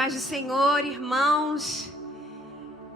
paz do Senhor, irmãos.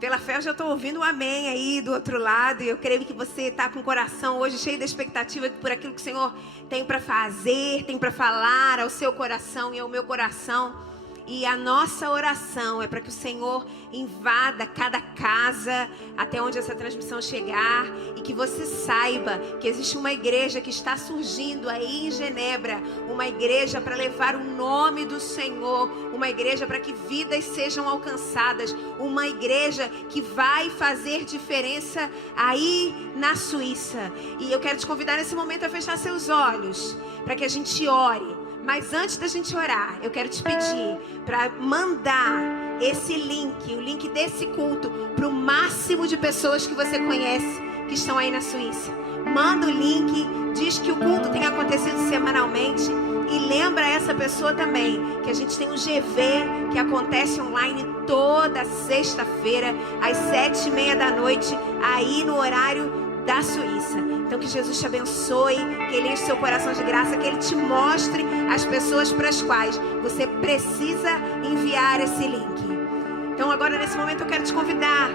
Pela fé eu já estou ouvindo um amém aí do outro lado. E eu creio que você está com o coração hoje cheio de expectativa por aquilo que o Senhor tem para fazer, tem para falar ao seu coração e ao meu coração. E a nossa oração é para que o Senhor invada cada casa até onde essa transmissão chegar. E que você saiba que existe uma igreja que está surgindo aí em Genebra. Uma igreja para levar o nome do Senhor. Uma igreja para que vidas sejam alcançadas. Uma igreja que vai fazer diferença aí na Suíça. E eu quero te convidar nesse momento a fechar seus olhos para que a gente ore. Mas antes da gente orar, eu quero te pedir para mandar esse link, o link desse culto, para o máximo de pessoas que você conhece que estão aí na Suíça. Manda o link, diz que o culto tem acontecido semanalmente e lembra essa pessoa também que a gente tem um GV que acontece online toda sexta-feira às 7:30 da noite, aí no horário da Suíça. Então que Jesus te abençoe, que Ele enche seu coração de graça, que Ele te mostre as pessoas para as quais você precisa enviar esse link. Então agora nesse momento eu quero te convidar,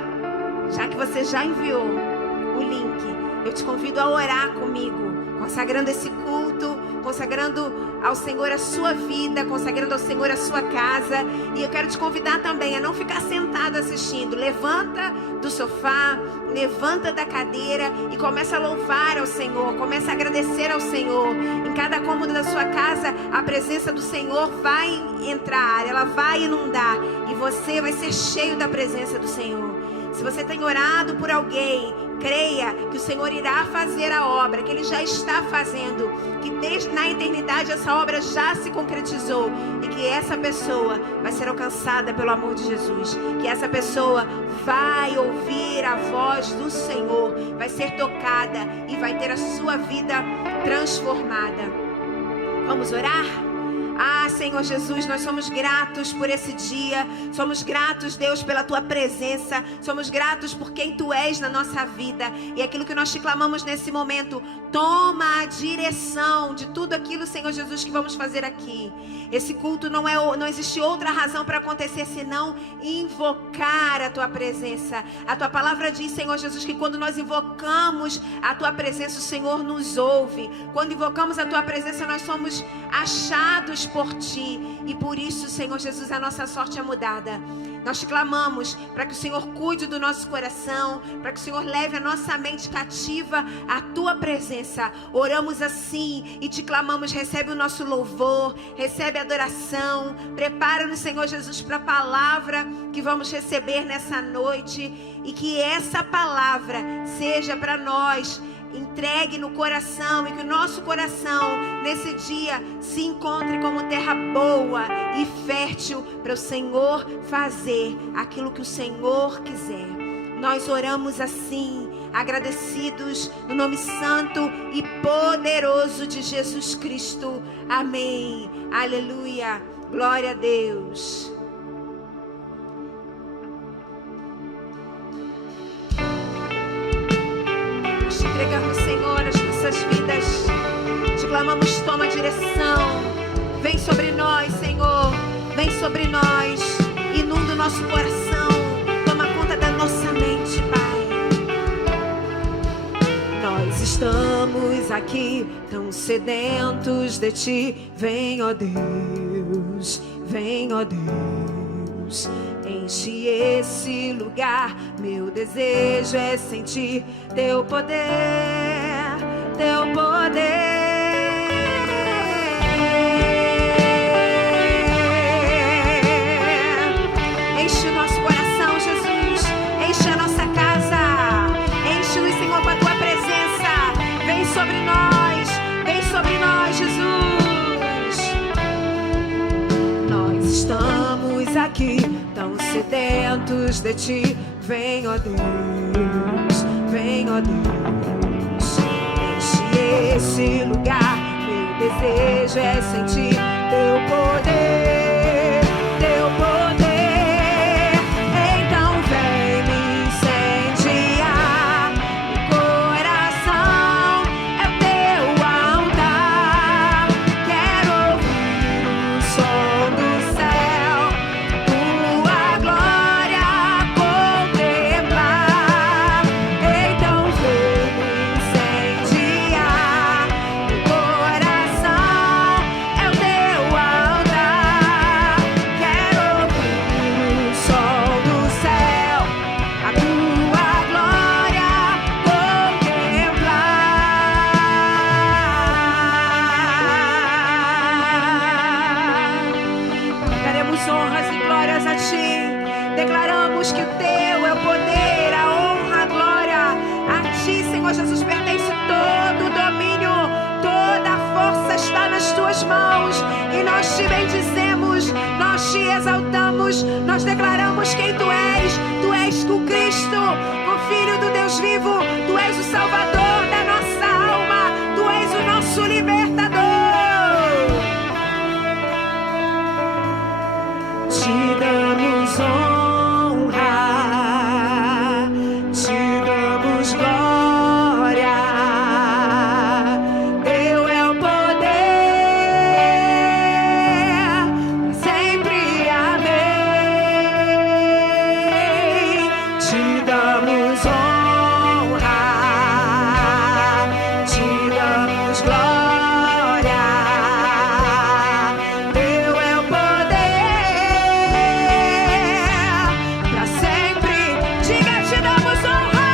já que você já enviou o link, eu te convido a orar comigo, consagrando esse culto, consagrando ao Senhor a sua vida, consagrando ao Senhor a sua casa. E eu quero te convidar também a não ficar sentado assistindo. Levanta do sofá, levanta da cadeira e começa a louvar ao Senhor, começa a agradecer ao Senhor. Em cada cômodo da sua casa, a presença do Senhor vai entrar, ela vai inundar e você vai ser cheio da presença do Senhor. Se você tem orado por alguém, creia que o Senhor irá fazer a obra, que Ele já está fazendo, que desde na eternidade essa obra já se concretizou e que essa pessoa vai ser alcançada pelo amor de Jesus, que essa pessoa vai ouvir a voz do Senhor, vai ser tocada e vai ter a sua vida transformada. Vamos orar? Ah, Senhor Jesus, nós somos gratos por esse dia. Somos gratos, Deus, pela Tua presença. Somos gratos por quem Tu és na nossa vida. E aquilo que nós te clamamos nesse momento, toma a direção de tudo aquilo, Senhor Jesus, que vamos fazer aqui. Esse culto não existe outra razão para acontecer senão invocar a Tua presença. A Tua palavra diz, Senhor Jesus, que quando nós invocamos a Tua presença, o Senhor nos ouve. Quando invocamos a Tua presença, nós somos achados por Ti, e por isso, Senhor Jesus, a nossa sorte é mudada. Nós te clamamos para que o Senhor cuide do nosso coração, para que o Senhor leve a nossa mente cativa à Tua presença. Oramos assim e te clamamos, recebe o nosso louvor, recebe a adoração, prepara-nos, Senhor Jesus, para a palavra que vamos receber nessa noite, e que essa palavra seja para nós entregue no coração, e que o nosso coração nesse dia se encontre como terra boa e fértil para o Senhor fazer aquilo que o Senhor quiser. Nós oramos assim, agradecidos no nome santo e poderoso de Jesus Cristo. Amém. Aleluia. Glória a Deus. Te entregamos, Senhor, as nossas vidas. Te clamamos, toma a direção. Vem sobre nós, Senhor. Vem sobre nós. Inunda o nosso coração. Toma conta da nossa mente, Pai. Nós estamos aqui tão sedentos de Ti. Vem, ó Deus. Vem, ó Deus. Enche esse lugar, meu desejo é sentir Teu poder, Teu poder. Enche o nosso coração, Jesus, enche a nossa casa, enche-nos, Senhor, com a Tua presença. Vem sobre nós, Jesus. Nós estamos aqui tão sedentos de Ti. Vem, ó Deus, vem, ó Deus. Enche esse lugar, meu desejo é sentir Teu poder, Teu poder. Então vem me incendiar, o coração é o Teu altar. Quero ouvir o som do céu, honras e glórias a Ti. Declaramos que o Teu é o poder, a honra, a glória. A Ti, Senhor Jesus, pertence todo o domínio, toda a força está nas Tuas mãos. E nós Te bendizemos, nós Te exaltamos, nós declaramos quem Tu és. Tu és o Cristo, o Filho do Deus vivo. Tu és o Salvador da nossa alma. Tu és o nosso libertador. Te damos honra, te damos glória. Teu é o poder, sempre amém. Te damos honra, te damos glória. Teu é o poder, pra sempre. Diga, te damos honra,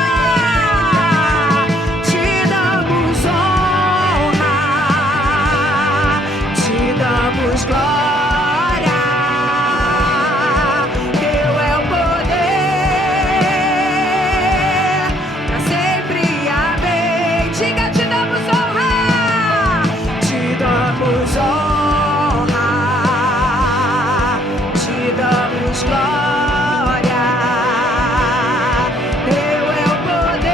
te damos honra, te damos glória. Teu é o poder, pra sempre. Amém. Diga, te damos honra, te damos honra, te damos glória. Teu é o poder,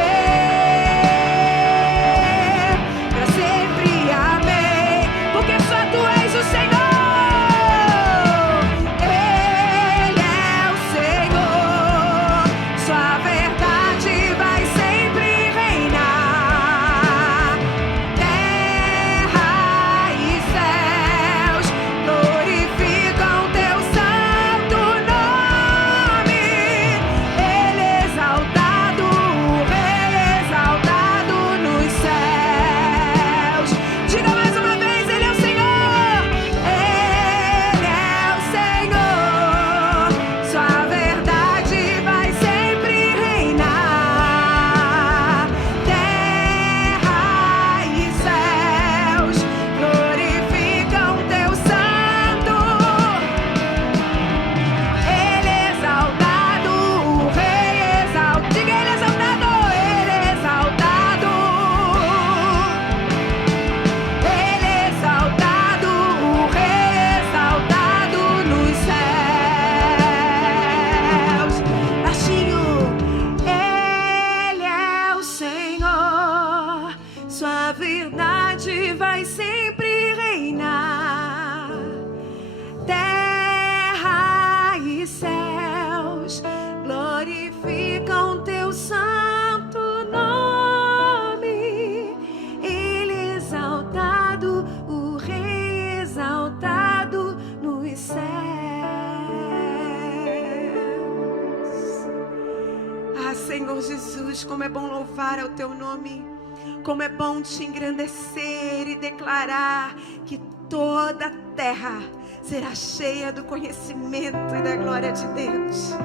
pra sempre. Amém. Porque só Tu és o Senhor. Ele é o Senhor. Sua verdade vai sempre reinar. Terra e céus glorificam Teu santo nome. Ele é exaltado, o Rei exaltado nos céus. Diga mais uma vez, Ele é o Senhor. Ele é o Senhor. Sua verdade vai sempre reinar. Terra e céus glorificam Teu santo. Ele é exaltado, o Rei exaltado. Diga, Ele é exaltado, Ele é exaltado. Ele é exaltado, o Rei exaltado nos céus. Baixinho. Ele é o Senhor. Sua verdade vai sempre reinar. Terra e céus glorificam Teu santo nome. Ele é exaltado, o Rei exaltado nos céus. Ah, Senhor Jesus, como é bom louvar ao Teu nome. Como é bom Te engrandecer e declarar que toda a terra será cheia do conhecimento e da glória de Deus.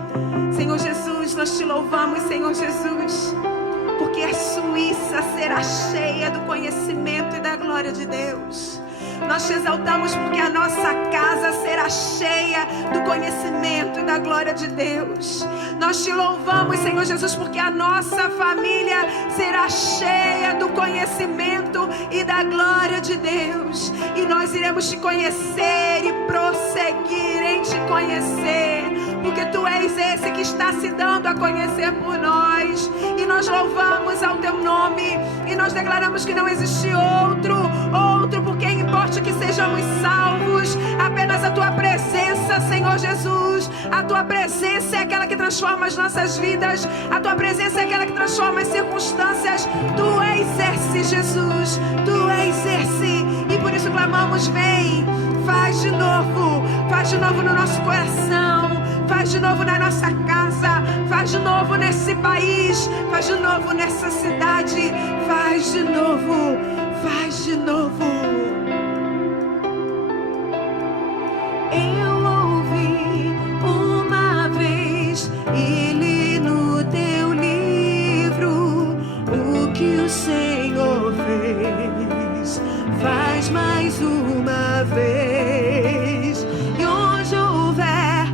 Senhor Jesus, nós Te louvamos, Senhor Jesus, porque a Suíça será cheia do conhecimento e da glória de Deus. Nós Te exaltamos porque a nossa casa será cheia do conhecimento e da glória de Deus. Nós Te louvamos, Senhor Jesus, porque a nossa família será cheia do conhecimento e da glória de Deus. E nós iremos Te conhecer e prosseguir em Te conhecer, porque Tu és esse que está se dando a conhecer por nós. E nós louvamos ao Teu nome e nós declaramos que não existe outro, porque importa que sejamos salvos, apenas a Tua presença, Senhor Jesus. A Tua presença é aquela que transforma as nossas vidas. A Tua presença é aquela que transforma as circunstâncias. Tu exerce, Jesus, Tu exerce. E por isso clamamos, vem, faz de novo no nosso coração, faz de novo na nossa casa, faz de novo nesse país, faz de novo nessa cidade, faz de novo, faz de novo. Eu ouvi uma vez e li no Teu livro o que o Senhor fez. Faz mais uma vez. E onde houver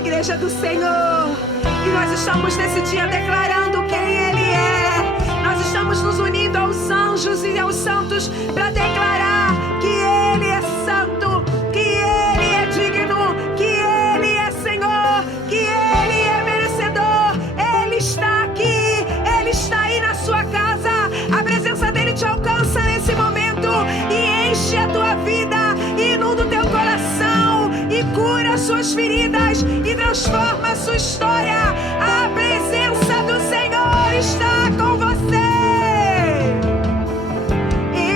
igreja do Senhor. E nós estamos nesse dia declarando quem Ele é. Nós estamos nos unindo aos anjos e aos santos para declarar que Ele é santo, que Ele é digno, que Ele é Senhor, que Ele é merecedor. Ele está aqui, Ele está aí na sua casa. A presença dEle te alcança nesse momento e enche a tua vida, inunda o teu coração e cura as suas feridas e transforma a sua história. A presença do Senhor está com você.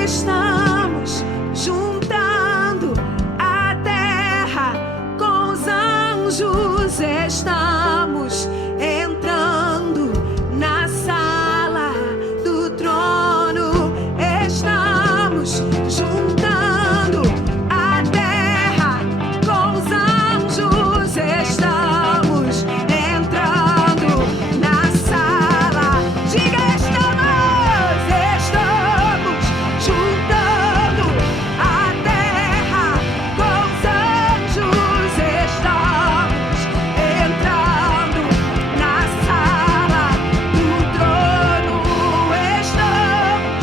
Estamos juntando a terra com os anjos. Estamos entrando na sala do trono. Estamos juntando a terra com os anjos. Estamos entrando na sala. Diga, estamos juntando a terra com os anjos. Estamos entrando na sala do trono. Estamos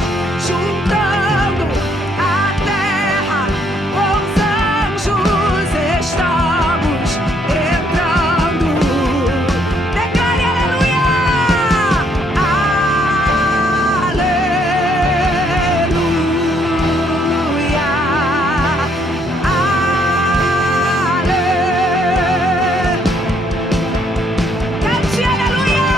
juntando a terra com os anjos. Estamos entrando. Declare aleluia! Cante aleluia!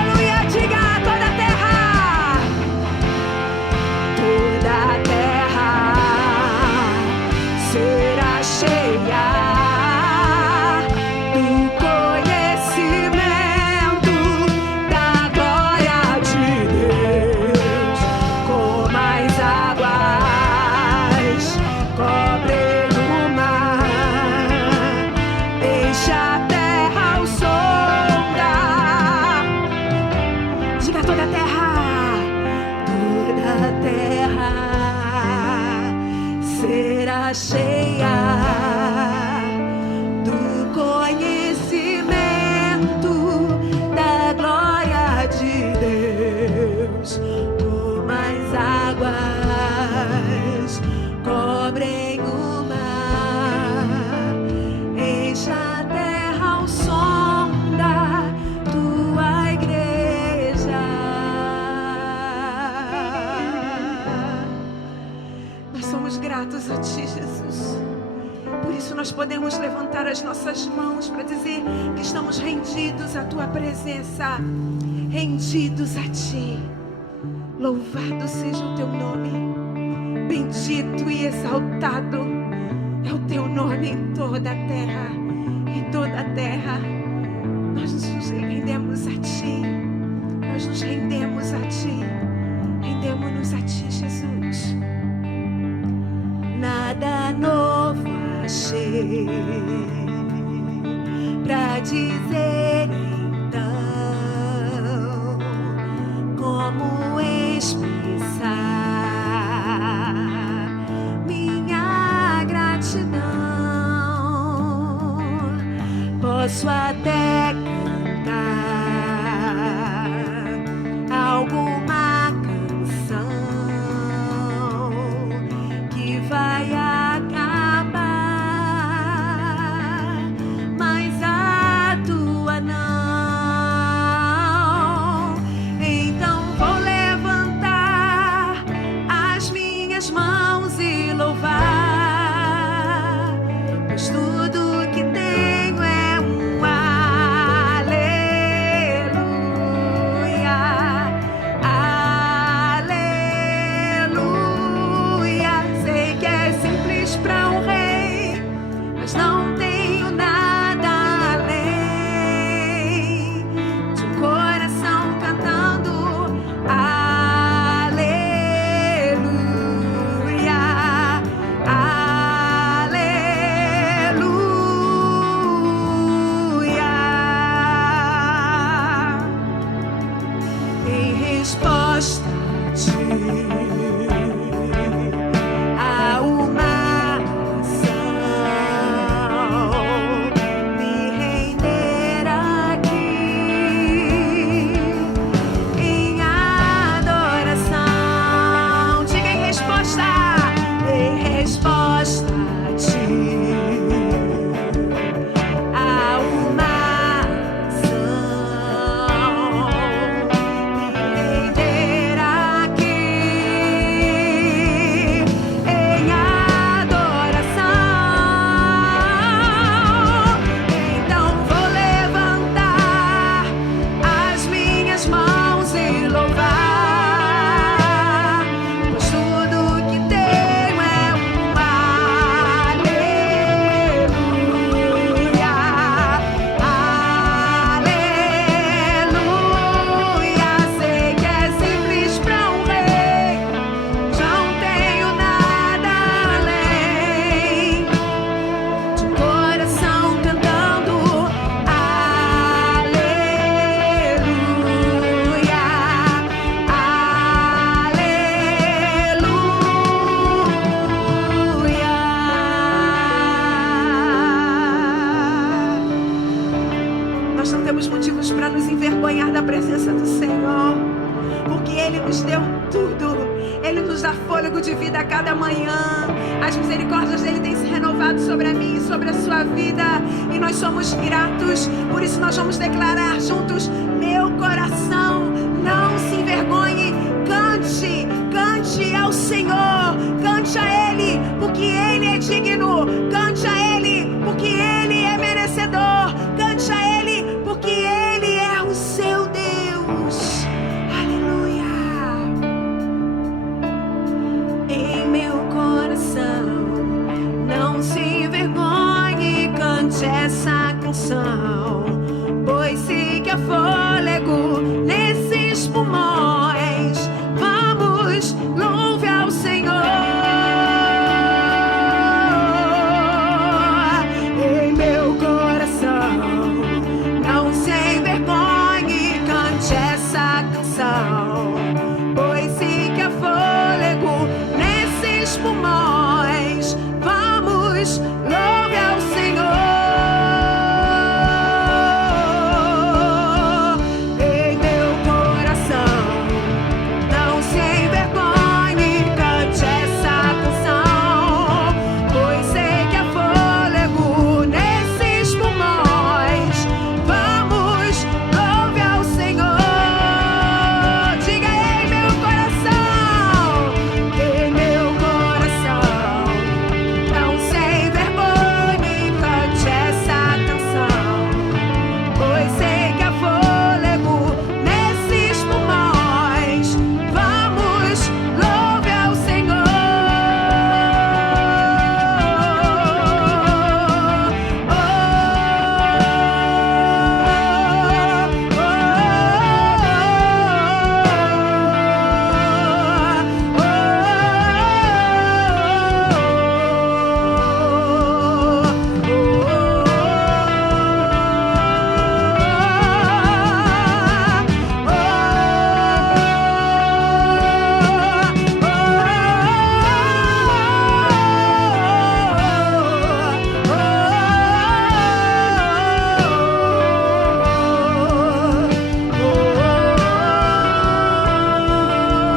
Aleluia! Diga a toda a terra. Toda a terra será cheia do conhecimento da glória de Deus, como as águas cobrem o mar. Enche a terra ao sombra. Diga toda a terra. Toda a terra será cheia do conhecimento da glória de Deus, como as águas cobrem o mar. Enche a terra ao som da tua igreja. Nós somos gratos a Ti, Jesus. Por isso nós podemos levantar as nossas mãos para dizer que estamos rendidos à Tua presença, rendidos a Ti. Louvado seja o Teu nome, bendito e exaltado é o Teu nome em toda a terra, em toda a terra. Nós nos rendemos a Ti, nós nos rendemos a Ti, rendemos-nos a Ti, Jesus. Nada novo achei pra dizer então, como expressar minha gratidão. Posso até cantar alguma canção que vai acabar, mas a tua não. Então vou levantar as minhas mãos e louvar, pois tudo que tenho é um envergonhar da presença do Senhor, porque Ele nos deu tudo. Ele nos dá fôlego de vida a cada manhã. As misericórdias dele têm se renovado sobre a mim e sobre a sua vida, e nós somos gratos. Por isso nós vamos declarar juntos: meu coração não se envergonhe. Cante, cante ao Senhor, cante a Ele, porque Ele é digno. Cante a Ele, porque Ele é merecedor. Cante a Ele, porque Ele é o seu Deus. Aleluia. Em meu coração não se envergonhe, cante essa canção, pois sei que há fôlego nesses pulmões. Vamos, louve ao Senhor. Em meu coração não se envergonhe, cante essa canção, pois sei que há fôlego nesses pulmões. Vamos, louve ao Senhor. Em meu coração não se envergonhe, cante essa canção, pois sei que há fôlego nesses pulmões. Vamos, louve ao Senhor. Diga: em meu coração, em meu coração não se envergonhe, cante essa canção, pois sei que há fôlego nesses pulmões. Vamos, louve ao Senhor.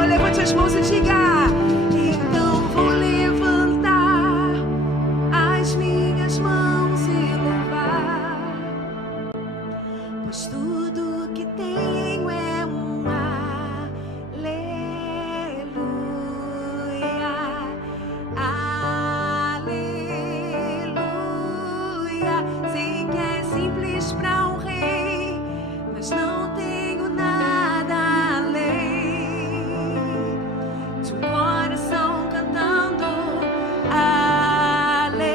Levante as mãos e diga: então vou levantar as minhas mãos e louvar, pois tudo que tenho é um aleluia, aleluia. Sei que é simples para um rei, mas não tenho nada além de um coração cantando aleluia,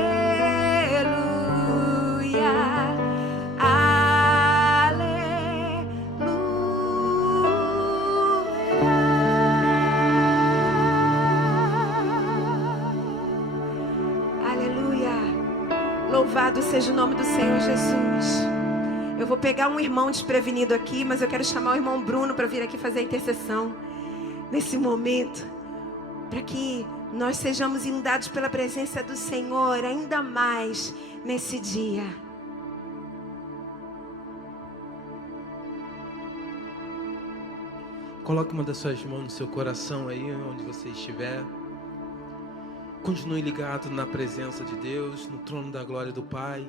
aleluia. Louvado seja o nome do Senhor Jesus. Eu vou pegar um irmão desprevenido aqui, mas eu quero chamar o irmão Bruno para vir aqui fazer a intercessão nesse momento, para que nós sejamos inundados pela presença do Senhor ainda mais nesse dia. Coloque uma das suas mãos no seu coração aí, onde você estiver. Continue ligado na presença de Deus, no trono da glória do Pai.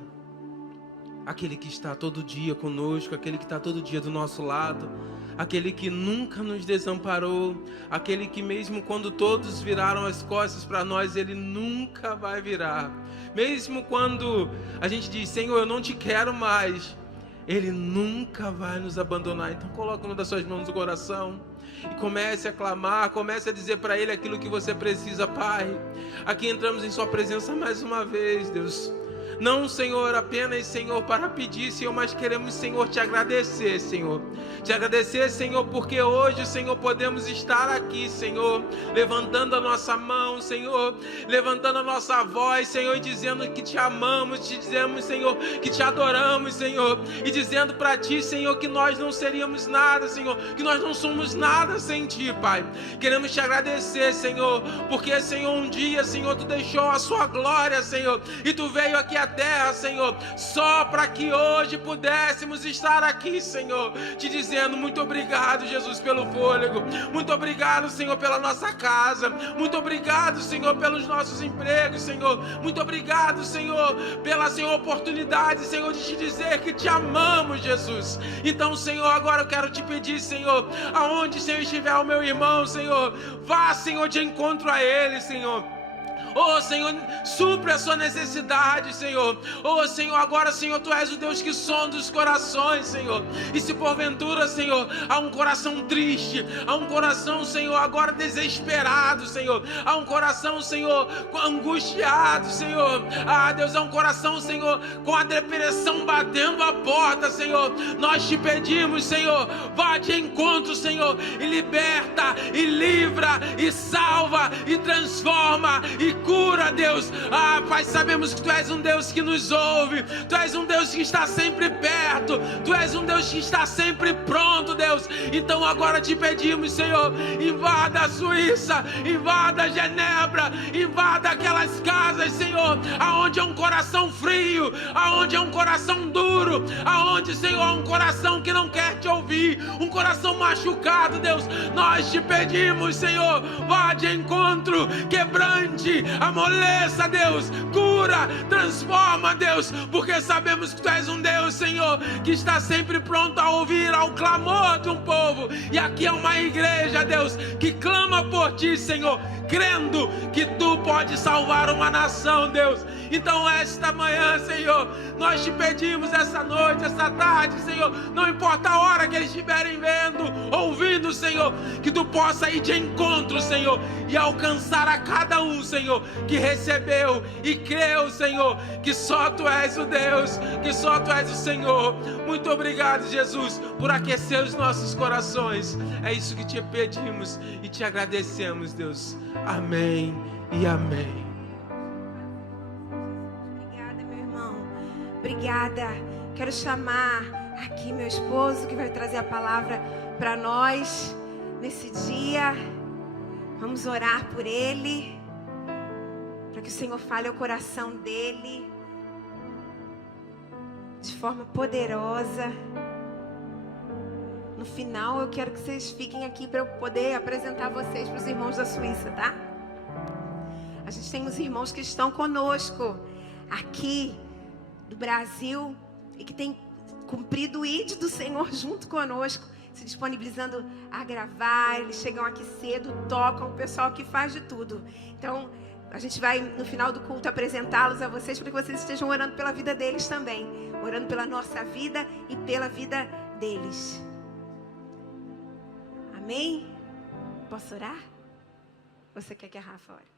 Aquele que está todo dia conosco, aquele que está todo dia do nosso lado, aquele que nunca nos desamparou, aquele que mesmo quando todos viraram as costas para nós, Ele nunca vai virar. Mesmo quando a gente diz: Senhor, eu não te quero mais, Ele nunca vai nos abandonar. Então coloque uma das suas mãos no coração e comece a clamar, comece a dizer para Ele aquilo que você precisa. Pai, aqui entramos em Sua presença mais uma vez, Deus. Não, Senhor, apenas, Senhor, para pedir, Senhor, mas queremos, Senhor, te agradecer, Senhor. Te agradecer, Senhor, porque hoje, Senhor, podemos estar aqui, Senhor, levantando a nossa mão, Senhor, levantando a nossa voz, Senhor, e dizendo que te amamos, te dizemos, Senhor, que te adoramos, Senhor, e dizendo para Ti, Senhor, que nós não seríamos nada, Senhor, que nós não somos nada sem Ti, Pai. Queremos te agradecer, Senhor, porque, Senhor, um dia, Senhor, Tu deixou a Sua glória, Senhor, e Tu veio aqui à terra, Senhor, só para que hoje pudéssemos estar aqui, Senhor, te dizendo muito obrigado, Jesus, pelo fôlego. Muito obrigado, Senhor, pela nossa casa. Muito obrigado, Senhor, pelos nossos empregos, Senhor. Muito obrigado, Senhor, pela, Senhor, oportunidade, Senhor, de te dizer que te amamos, Jesus. Então, Senhor, agora eu quero te pedir, Senhor, aonde, Senhor, estiver o meu irmão, Senhor, vá, Senhor, de encontro a ele, Senhor. Oh, Senhor, supre a sua necessidade, Senhor. Oh, Senhor, agora, Senhor, Tu és o Deus que sonda os corações, Senhor. E se porventura, Senhor, há um coração triste, há um coração, Senhor, agora desesperado, Senhor, há um coração, Senhor, angustiado, Senhor. Ah, Deus, há um coração, Senhor, com a depressão batendo a porta, Senhor. Nós te pedimos, Senhor, vá de encontro, Senhor, e liberta, e livra, e salva, e transforma, e cura, Deus. Ah, Pai, sabemos que Tu és um Deus que nos ouve. Tu és um Deus que está sempre perto. Tu és um Deus que está sempre pronto, Deus. Então agora te pedimos, Senhor, invada a Suíça, invada a Genebra, invada aquelas casas, Senhor, aonde é um coração frio, aonde é um coração duro, aonde, Senhor, é um coração que não quer te ouvir, um coração machucado, Deus. Nós te pedimos, Senhor, vá de encontro, quebrante, amoleça, Deus, cura, transforma, Deus, porque sabemos que Tu és um Deus, Senhor, que está sempre pronto a ouvir ao clamor de um povo. E aqui é uma igreja, Deus, que clama por Ti, Senhor, crendo que Tu podes salvar uma nação, Deus. Então esta manhã, Senhor, nós te pedimos essa noite, essa tarde, Senhor, não importa a hora que eles estiverem vendo, ouvindo, Senhor, que Tu possa ir de encontro, Senhor, e alcançar a cada um, Senhor, que recebeu e creu, Senhor, que só Tu és o Deus, que só Tu és o Senhor. Muito obrigado, Jesus, por aquecer os nossos corações. É isso que te pedimos e te agradecemos, Deus. Amém e amém. Obrigada, meu irmão. Obrigada. Quero chamar aqui meu esposo, que vai trazer a palavra para nós nesse dia. Vamos orar por ele, para que o Senhor fale ao coração dele de forma poderosa. No final, eu quero que vocês fiquem aqui para eu poder apresentar vocês para os irmãos da Suíça, tá? A gente tem uns irmãos que estão conosco aqui do Brasil e que tem cumprido o ID do Senhor junto conosco, se disponibilizando a gravar. Eles chegam aqui cedo, tocam, o pessoal que faz de tudo. Então, a gente vai, no final do culto, apresentá-los a vocês para que vocês estejam orando pela vida deles também. Orando pela nossa vida e pela vida deles. Amém? Posso orar? Você quer que a Rafa ore?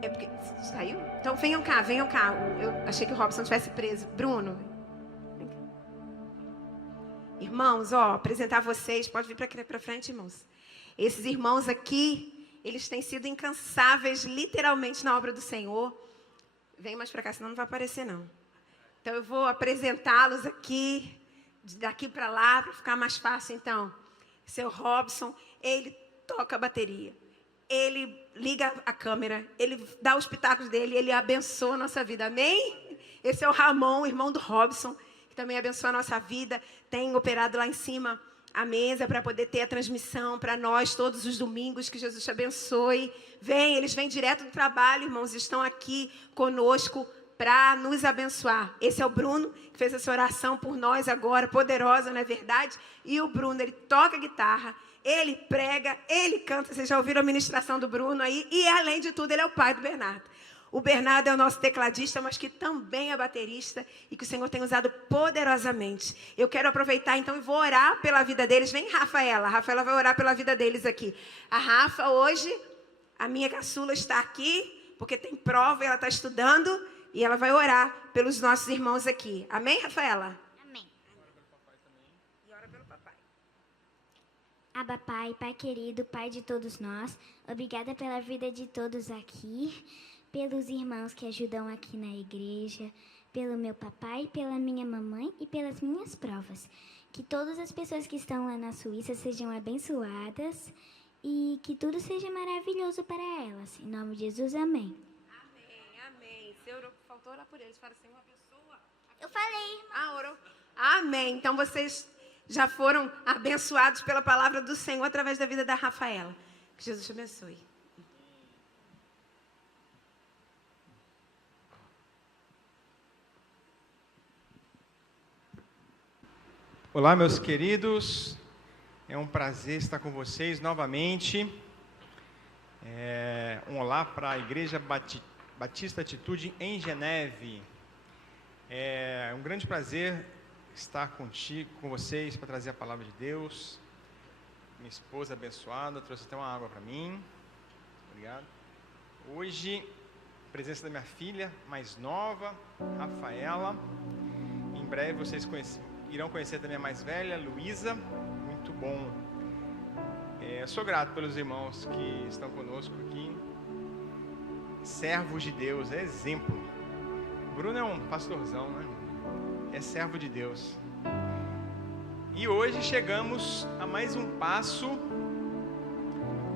É porque saiu? Então venham cá, venham cá. Eu achei que o Robson estivesse preso. Bruno. Vem cá. Irmãos, apresentar vocês. Pode vir para frente, irmãos. Esses irmãos aqui, eles têm sido incansáveis, literalmente, na obra do Senhor. Vem mais para cá, senão não vai aparecer, não. Então eu vou apresentá-los aqui, daqui para lá, para ficar mais fácil, então. Seu Robson, ele toca a bateria. Ele liga a câmera, ele dá os pitacos dele, ele abençoa a nossa vida, amém? Esse é o Ramon, irmão do Robson, que também abençoa a nossa vida, tem operado lá em cima a mesa para poder ter a transmissão para nós todos os domingos, que Jesus te abençoe. Eles vêm direto do trabalho, irmãos, estão aqui conosco para nos abençoar. Esse é o Bruno, que fez essa oração por nós agora, poderosa, não é verdade? E o Bruno, ele toca guitarra, ele prega, ele canta. Vocês já ouviram a ministração do Bruno aí? E, além de tudo, ele é o pai do Bernardo. O Bernardo é o nosso tecladista, mas que também é baterista e que o Senhor tem usado poderosamente. Eu quero aproveitar, então, e vou orar pela vida deles. Vem, Rafaela. A Rafaela vai orar pela vida deles aqui. A Rafa, hoje, a minha caçula está aqui, porque tem prova e ela está estudando. E ela vai orar pelos nossos irmãos aqui. Amém, Rafaela? Amém. E ora pelo papai. Abba, Pai, Pai querido, Pai de todos nós, obrigada pela vida de todos aqui, pelos irmãos que ajudam aqui na igreja, pelo meu papai, pela minha mamãe e pelas minhas provas. Que todas as pessoas que estão lá na Suíça sejam abençoadas e que tudo seja maravilhoso para elas. Em nome de Jesus, amém. Amém, amém. Você orou, faltou orar por eles. Fala, Senhor, abençoa. Eu falei, irmã. Ah, orou. Amém. Então vocês já foram abençoados pela palavra do Senhor através da vida da Rafaela. Que Jesus te abençoe. Olá, meus queridos. É um prazer estar com vocês novamente. Um olá para a Igreja Batista Atitude em Geneve. É um grande prazer estar com vocês para trazer a palavra de Deus. Minha esposa abençoada trouxe até uma água para mim. Obrigado. Hoje, a presença da minha filha mais nova, Rafaela. Em breve vocês irão conhecer também a mais velha, Luísa. Muito bom. Sou grato pelos irmãos que estão conosco aqui. Servos de Deus, é exemplo. Bruno é um pastorzão, né? É servo de Deus. E hoje chegamos a mais um passo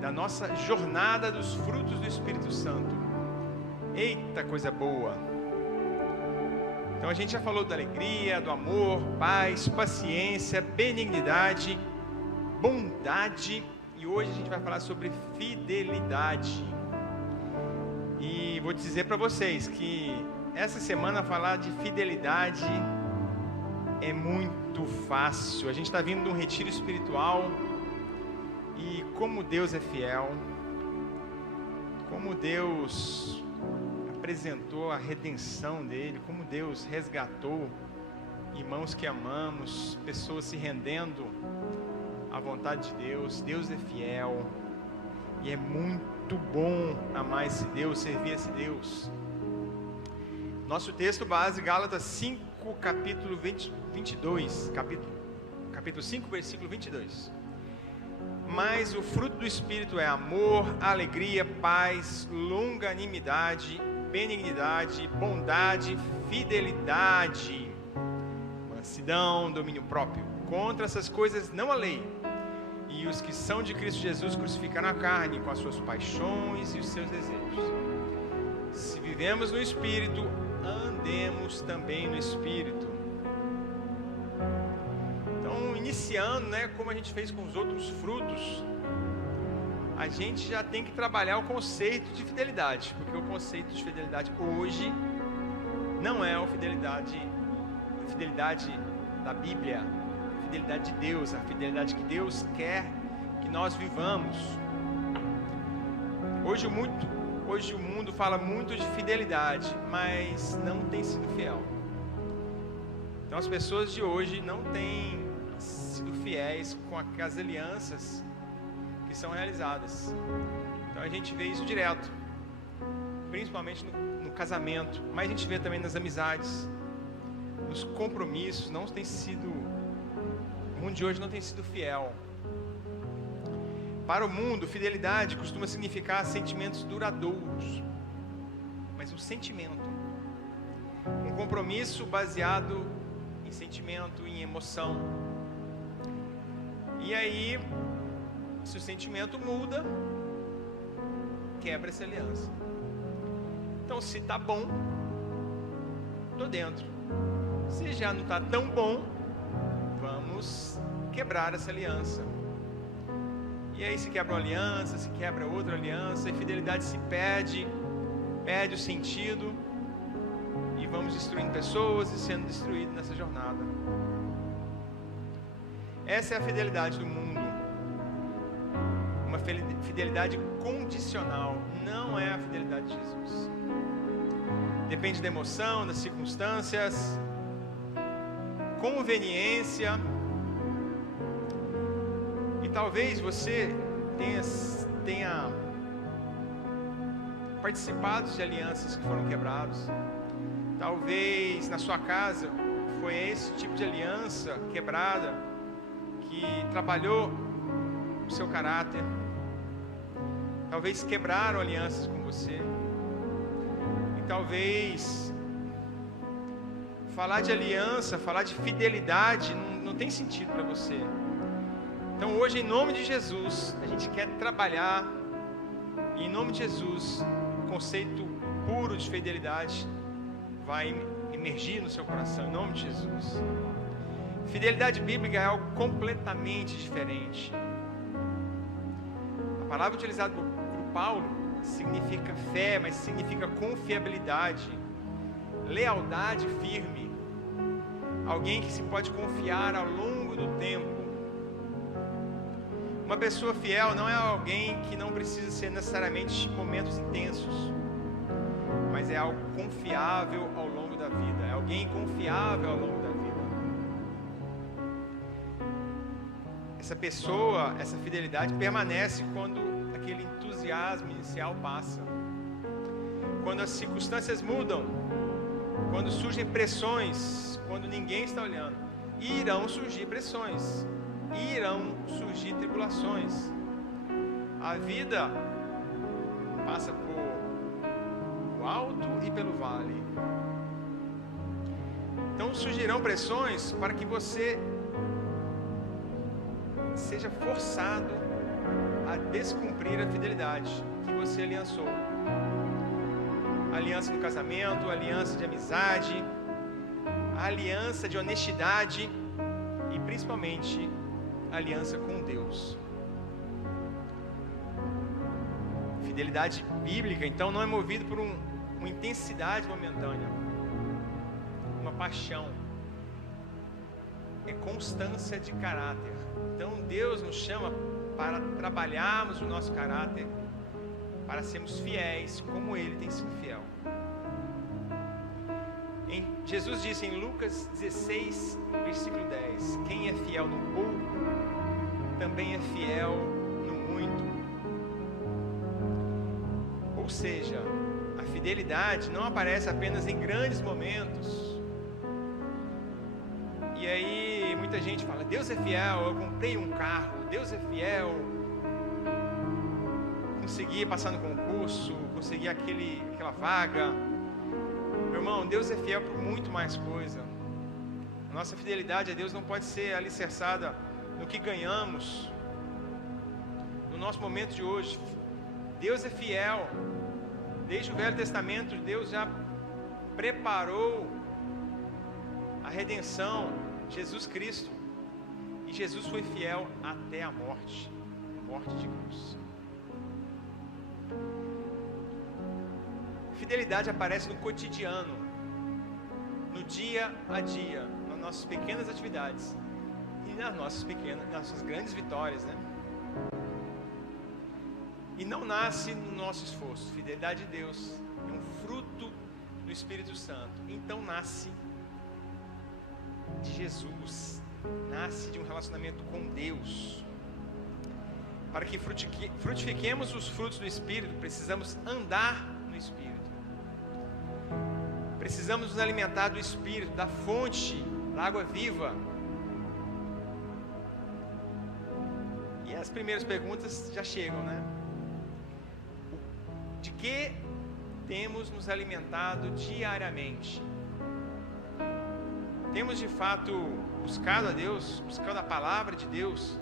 da nossa jornada dos frutos do Espírito Santo. Eita, coisa boa! Então a gente já falou da alegria, do amor, paz, paciência, benignidade, bondade, e hoje a gente vai falar sobre fidelidade. E vou dizer para vocês que essa semana falar de fidelidade é muito fácil. A gente está vindo de um retiro espiritual e como Deus é fiel, como Deus apresentou a redenção dele, como Deus resgatou irmãos que amamos, pessoas se rendendo à vontade de Deus. Deus é fiel e é muito bom amar esse Deus, servir esse Deus. Nosso texto base, Gálatas 5, capítulo 22, capítulo 5, versículo 22. Mas o fruto do Espírito é amor, alegria, paz, longanimidade, benignidade, bondade, fidelidade, mansidão, domínio próprio. Contra essas coisas não há lei. E os que são de Cristo Jesus crucificaram a carne com as suas paixões e os seus desejos. Se vivemos no Espírito, andemos também no Espírito. Então, iniciando, como a gente fez com os outros frutos, a gente já tem que trabalhar o conceito de fidelidade, porque o conceito de fidelidade hoje não é a fidelidade da Bíblia, a fidelidade de Deus, a fidelidade que Deus quer que nós vivamos. Hoje o mundo fala muito de fidelidade, mas não tem sido fiel. Então as pessoas de hoje não têm sido fiéis com as alianças que são realizadas. Então a gente vê isso direto, principalmente no casamento, mas a gente vê também nas amizades, nos compromissos. O mundo de hoje não tem sido fiel. Para o mundo, fidelidade costuma significar sentimentos duradouros, mas um sentimento, um compromisso baseado em sentimento, em emoção. E aí, se o sentimento muda, quebra essa aliança. Então, se está bom, estou dentro. Se já não está tão bom, vamos quebrar essa aliança. E aí se quebra uma aliança, se quebra outra aliança, e fidelidade se perde o sentido, e vamos destruindo pessoas e sendo destruídos nessa jornada. Essa é a fidelidade do mundo, uma fidelidade condicional, não é a fidelidade de Jesus. Depende da emoção, das circunstâncias, conveniência. E talvez você tenha participado de alianças que foram quebradas. Talvez na sua casa foi esse tipo de aliança quebrada que trabalhou o seu caráter. Talvez quebraram alianças com você. E talvez falar de aliança, falar de fidelidade não tem sentido para você. Então hoje, em nome de Jesus, a gente quer trabalhar, e em nome de Jesus, o conceito puro de fidelidade vai emergir no seu coração, em nome de Jesus. Fidelidade bíblica é algo completamente diferente. A palavra utilizada por Paulo significa fé, mas significa confiabilidade, lealdade firme, alguém que se pode confiar ao longo do tempo. Uma pessoa fiel não é alguém que não precisa ser necessariamente momentos intensos, mas é algo confiável ao longo da vida, é alguém confiável ao longo da vida. Essa pessoa, essa fidelidade permanece quando aquele entusiasmo inicial passa, quando as circunstâncias mudam, quando surgem pressões, quando ninguém está olhando. Irão surgir pressões, irão surgir tribulações. A vida passa por alto e pelo vale. Então surgirão pressões para que você seja forçado a descumprir a fidelidade que você aliançou. Aliança no casamento, aliança de amizade, aliança de honestidade e principalmente aliança com Deus. Fidelidade bíblica, então, não é movido por uma intensidade momentânea, uma paixão. É constância de caráter. Então Deus nos chama para trabalharmos o nosso caráter, para sermos fiéis como Ele tem sido fiel. Jesus disse em Lucas 16, versículo 10: quem é fiel no pouco, também é fiel no muito. Ou seja, a fidelidade não aparece apenas em grandes momentos. E aí muita gente fala: Deus é fiel, eu comprei um carro, Deus é fiel, consegui passar no concurso, consegui aquela vaga. Meu irmão, Deus é fiel por muito mais coisa. A nossa fidelidade a Deus não pode ser alicerçada no que ganhamos, no nosso momento de hoje. Deus é fiel. Desde o Velho Testamento, Deus já preparou a redenção, Jesus Cristo. E Jesus foi fiel até a morte de cruz. Fidelidade aparece no cotidiano, no dia a dia, nas nossas pequenas atividades e nas nossas grandes vitórias, né? E não nasce no nosso esforço. Fidelidade de Deus é um fruto do Espírito Santo. Então nasce de Jesus, nasce de um relacionamento com Deus. Para que frutifiquemos os frutos do Espírito, precisamos andar no Espírito. Precisamos nos alimentar do Espírito, da fonte, da água viva. E as primeiras perguntas já chegam, né? De que temos nos alimentado diariamente? Temos de fato buscado a Deus, buscado a palavra de Deus?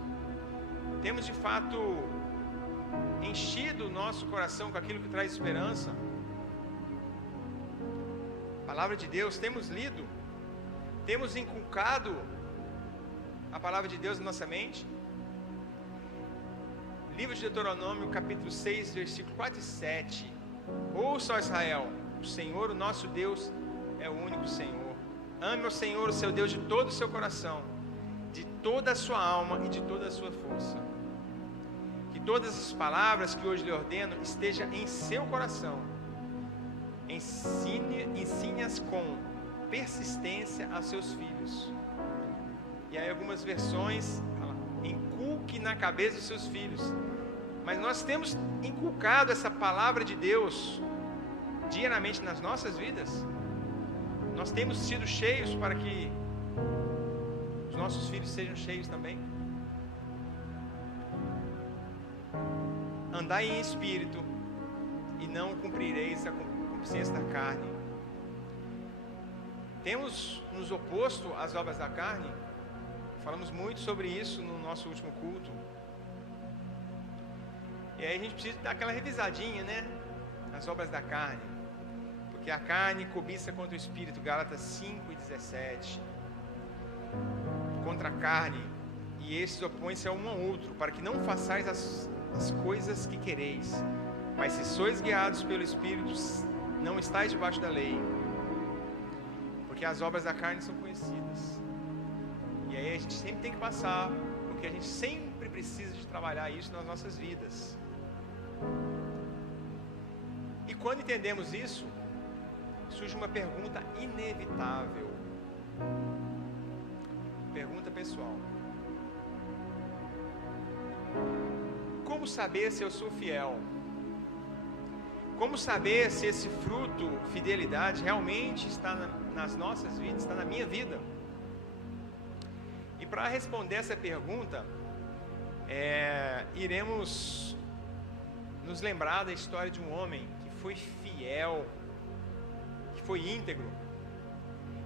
Temos de fato enchido o nosso coração com aquilo que traz esperança? Palavra de Deus, temos lido? Temos inculcado a palavra de Deus na nossa mente? Livro de Deuteronômio, capítulo 6, versículo 4 e 7. Ouça, ó Israel, o Senhor, o nosso Deus, é o único Senhor. Ame ao Senhor, o seu Deus, de todo o seu coração, de toda a sua alma e de toda a sua força. Que todas as palavras que hoje lhe ordeno estejam em seu coração. Ensine-as com persistência aos seus filhos. E aí algumas versões falam: inculque na cabeça dos seus filhos. Mas nós temos inculcado essa palavra de Deus diariamente nas nossas vidas. Nós temos sido cheios para que os nossos filhos sejam cheios também. Andai em espírito e não cumprireis a concupiscência da carne. Temos nos oposto às obras da carne? Falamos muito sobre isso no nosso último culto. E aí a gente precisa dar aquela revisadinha, né? As obras da carne. Porque a carne cobiça contra o Espírito, Gálatas 5:17. Contra a carne, e esses opõem-se a um ao outro, para que não façais as coisas que quereis. Mas se sois guiados pelo Espírito, não estáis debaixo da lei. Porque as obras da carne são conhecidas. E aí a gente sempre tem que passar, porque a gente sempre precisa de trabalhar isso nas nossas vidas. E quando entendemos isso, surge uma pergunta inevitável. Pergunta pessoal. Como saber se eu sou fiel? Como saber se esse fruto, fidelidade, realmente está nas nossas vidas, está na minha vida? E para responder essa pergunta, iremos nos lembrar da história de um homem que foi fiel, que foi íntegro,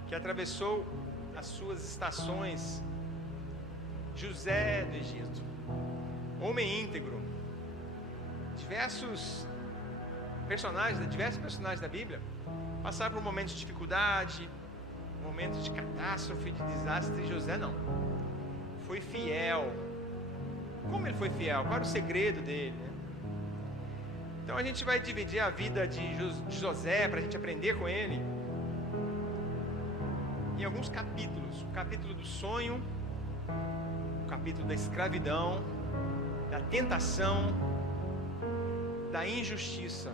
que atravessou as suas estações. José do Egito, homem íntegro. Diversos personagens da Bíblia passaram por momentos de dificuldade, momentos de catástrofe, de desastre. José não, foi fiel. Como ele foi fiel? Qual era o segredo dele, né? Então a gente vai dividir a vida de José, para a gente aprender com ele, em alguns capítulos. O capítulo do sonho, o capítulo da escravidão, da tentação, da injustiça,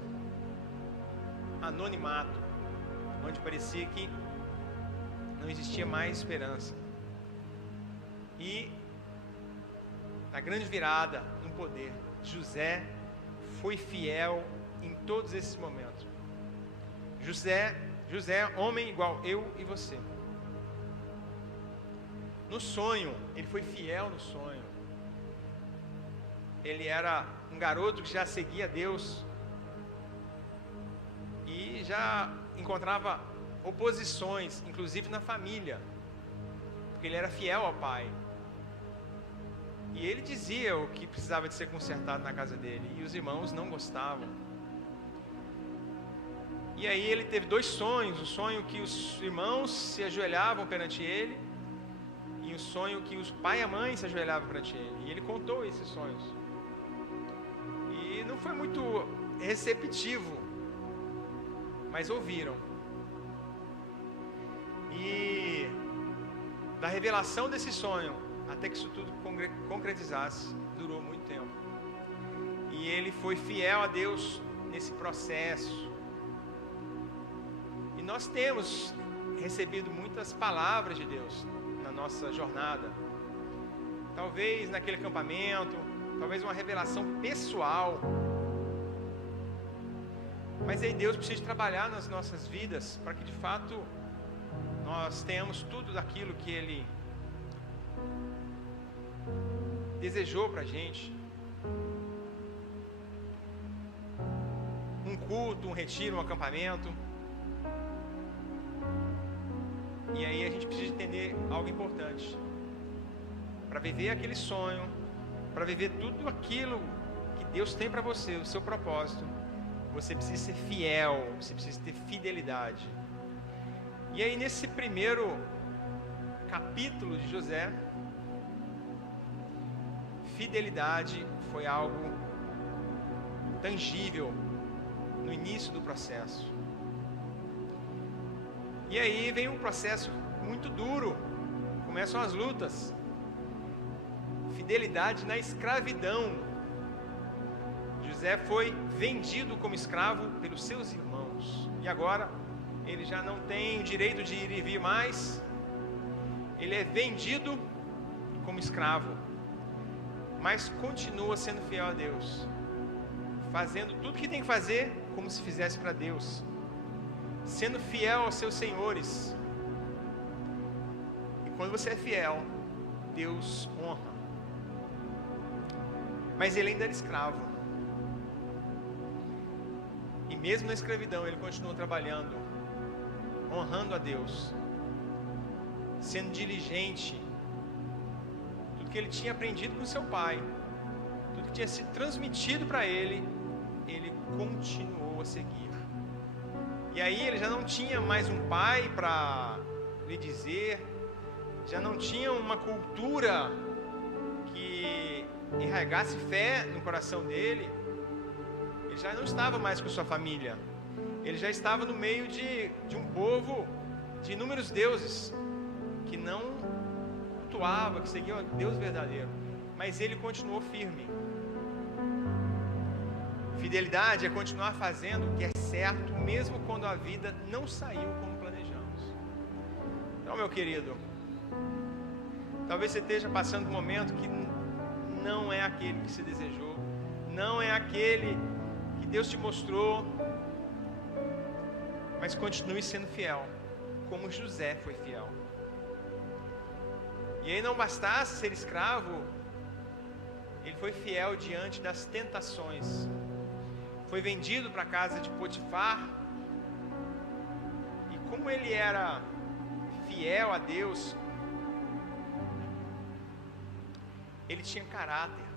anonimato, onde parecia que não existia mais esperança, e na grande virada no poder. José foi fiel em todos esses momentos. José, homem igual eu e você. No sonho, ele foi fiel no sonho. Ele era um garoto que já seguia Deus e já encontrava oposições, inclusive na família, porque ele era fiel ao pai. E ele dizia o que precisava de ser consertado na casa dele, e os irmãos não gostavam. E aí ele teve dois sonhos: o sonho que os irmãos se ajoelhavam perante ele, e o sonho que os pai e a mãe se ajoelhavam perante ele. E ele contou esses sonhos. E não foi muito receptivo, mas ouviram. E da revelação desse sonho até que isso tudo concretizasse, durou muito tempo. E ele foi fiel a Deus nesse processo. E nós temos recebido muitas palavras de Deus na nossa jornada. Talvez naquele acampamento, talvez uma revelação pessoal. Mas aí Deus precisa trabalhar nas nossas vidas para que de fato nós tenhamos tudo daquilo que Ele desejou para a gente. Um culto, um retiro, um acampamento. E aí a gente precisa entender algo importante. Para viver aquele sonho, para viver tudo aquilo que Deus tem para você, o seu propósito, você precisa ser fiel, você precisa ter fidelidade. E aí nesse primeiro capítulo de José, fidelidade foi algo tangível no início do processo. E aí vem um processo muito duro, começam as lutas. Fidelidade na escravidão. José foi vendido como escravo pelos seus irmãos, e agora ele já não tem o direito de ir e vir mais. Ele é vendido como escravo, mas continua sendo fiel a Deus, fazendo tudo que tem que fazer como se fizesse para Deus, sendo fiel aos seus senhores. E quando você é fiel, Deus honra. Mas ele ainda era escravo, e mesmo na escravidão ele continuou trabalhando, honrando a Deus, sendo diligente que ele tinha aprendido com seu pai, tudo que tinha sido transmitido para ele, ele continuou a seguir. E aí ele já não tinha mais um pai para lhe dizer, já não tinha uma cultura que enraigasse fé no coração dele. Ele já não estava mais com sua família, ele já estava no meio de um povo de inúmeros deuses, que não cultuava, que seguia o Deus verdadeiro, mas ele continuou firme. Fidelidade é continuar fazendo o que é certo, mesmo quando a vida não saiu como planejamos. Então, meu querido, talvez você esteja passando por um momento que não é aquele que se desejou, não é aquele que Deus te mostrou, mas continue sendo fiel, como José foi fiel. E aí não bastasse ser escravo, ele foi fiel diante das tentações. Foi vendido para a casa de Potifar, e como ele era fiel a Deus, ele tinha caráter,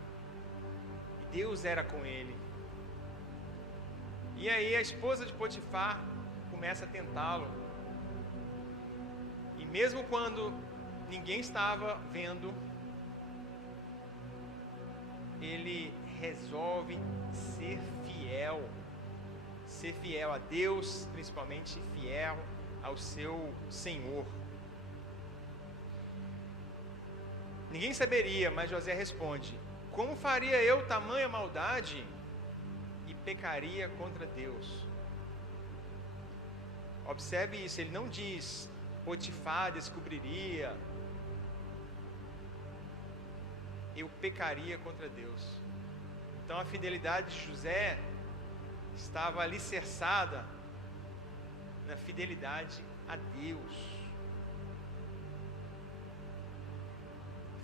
e Deus era com ele. E aí a esposa de Potifar começa a tentá-lo, e mesmo quando ninguém estava vendo, ele resolve ser fiel a Deus, principalmente fiel ao seu Senhor. Ninguém saberia, mas José responde: como faria eu tamanha maldade e pecaria contra Deus? Observe isso, ele não diz Potifar descobriria, eu pecaria contra Deus. Então a fidelidade de José estava alicerçada na fidelidade a Deus.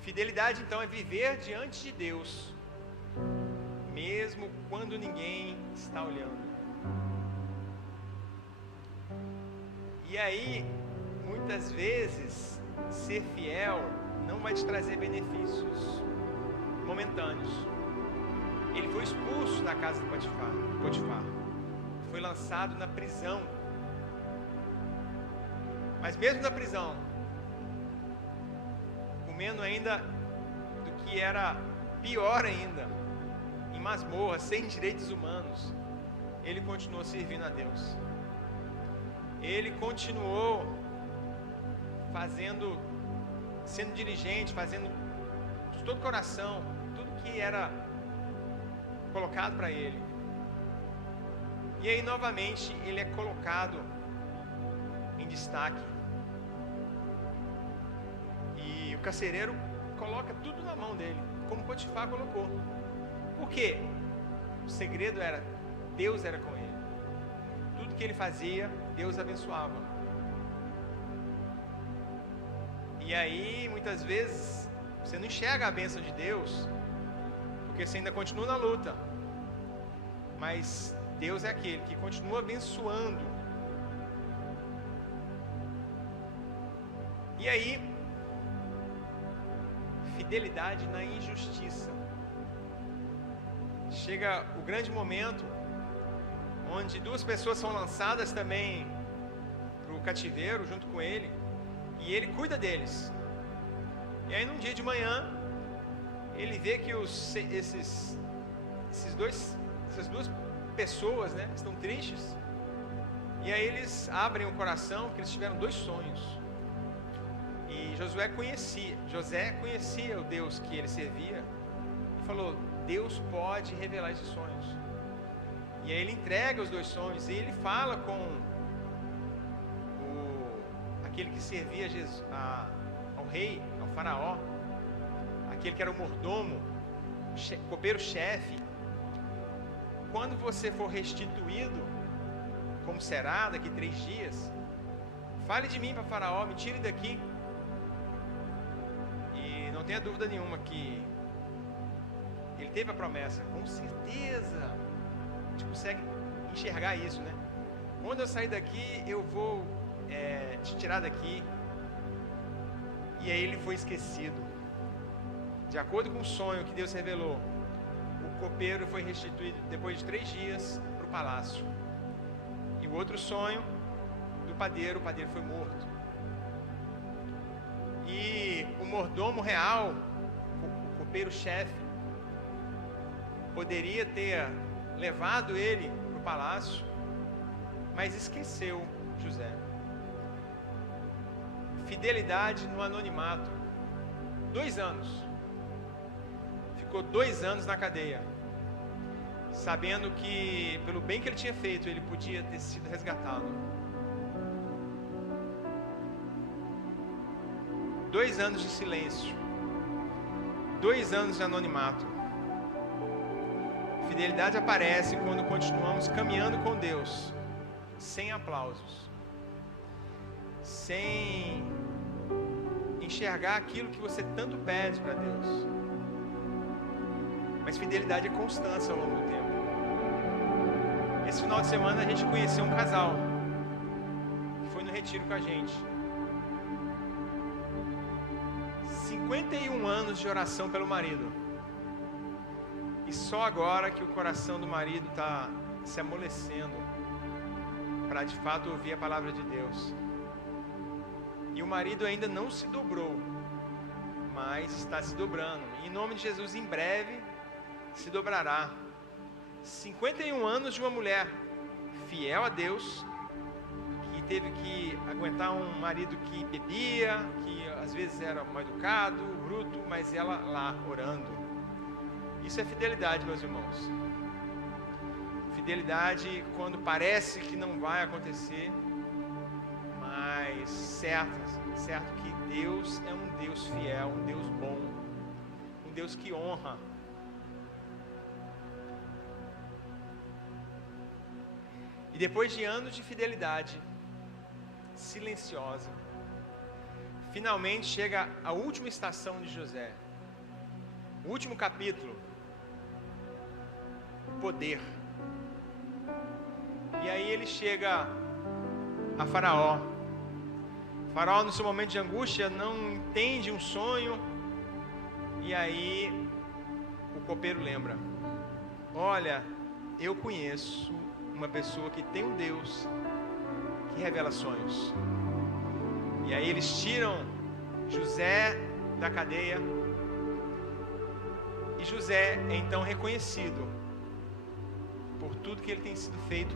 Fidelidade então é viver diante de Deus, mesmo quando ninguém está olhando. E aí, muitas vezes, ser fiel não vai te trazer benefícios momentâneos. Ele foi expulso da casa de Potifar, foi lançado na prisão. Mas mesmo na prisão, comendo ainda do que era pior ainda, em masmorra, sem direitos humanos, ele continuou servindo a Deus. Ele continuou sendo diligente, fazendo de todo o coração tudo que era colocado para ele. E aí novamente ele é colocado em destaque, e o carcereiro coloca tudo na mão dele, como Potifar colocou. Por quê? O segredo era, Deus era com ele. Tudo que ele fazia, Deus abençoava. E aí muitas vezes você não enxerga a bênção de Deus, porque você ainda continua na luta, mas Deus é aquele que continua abençoando. E aí, fidelidade na injustiça. Chega o grande momento onde duas pessoas são lançadas também para o cativeiro junto com ele, e ele cuida deles. E aí num dia de manhã ele vê que essas duas pessoas, né, estão tristes, e aí eles abrem o coração, porque eles tiveram dois sonhos. E José conhecia o Deus que ele servia, e falou: Deus pode revelar esses sonhos. E aí ele entrega os dois sonhos, e ele fala com aquele que servia ao rei, ao faraó, aquele que era o mordomo, copeiro-chefe: quando você for restituído, como será daqui 3 dias, fale de mim para faraó, me tire daqui. E não tenha dúvida nenhuma que ele teve a promessa, com certeza. A gente consegue enxergar isso, né? Quando eu sair daqui, eu vou te tirar daqui. E aí ele foi esquecido. De acordo com o sonho que Deus revelou, o copeiro foi restituído depois de 3 dias para o palácio. E o outro sonho do padeiro, o padeiro foi morto. E o mordomo real, o copeiro-chefe, poderia ter levado ele para o palácio, mas esqueceu José. Fidelidade no anonimato. 2 anos. Ficou 2 anos na cadeia, sabendo que pelo bem que ele tinha feito, ele podia ter sido resgatado. 2 anos de silêncio. 2 anos de anonimato. Fidelidade aparece quando continuamos caminhando com Deus, sem aplausos, sem enxergar aquilo que você tanto pede para Deus. Mas fidelidade é constância ao longo do tempo. Esse final de semana a gente conheceu um casal que foi no retiro com a gente. 51 anos de oração pelo marido. E só agora que o coração do marido está se amolecendo para de fato ouvir a palavra de Deus. E o marido ainda não se dobrou, mas está se dobrando. E em nome de Jesus, em breve, se dobrará. 51 anos de uma mulher fiel a Deus, que teve que aguentar um marido que bebia, que às vezes era mal educado, bruto, mas ela lá orando. Isso é fidelidade, meus irmãos. Fidelidade quando parece que não vai acontecer, mas certo que Deus é um Deus fiel, um Deus bom, um Deus que honra. E depois de anos de fidelidade silenciosa, finalmente chega a última estação de José, o último capítulo, o poder. E aí ele chega a Faraó. Faraó, no seu momento de angústia, não entende um sonho. E aí o copeiro lembra: olha, eu conheço uma pessoa que tem um Deus que revela sonhos. E aí eles tiram José da cadeia. E José é então reconhecido por tudo que ele tem sido feito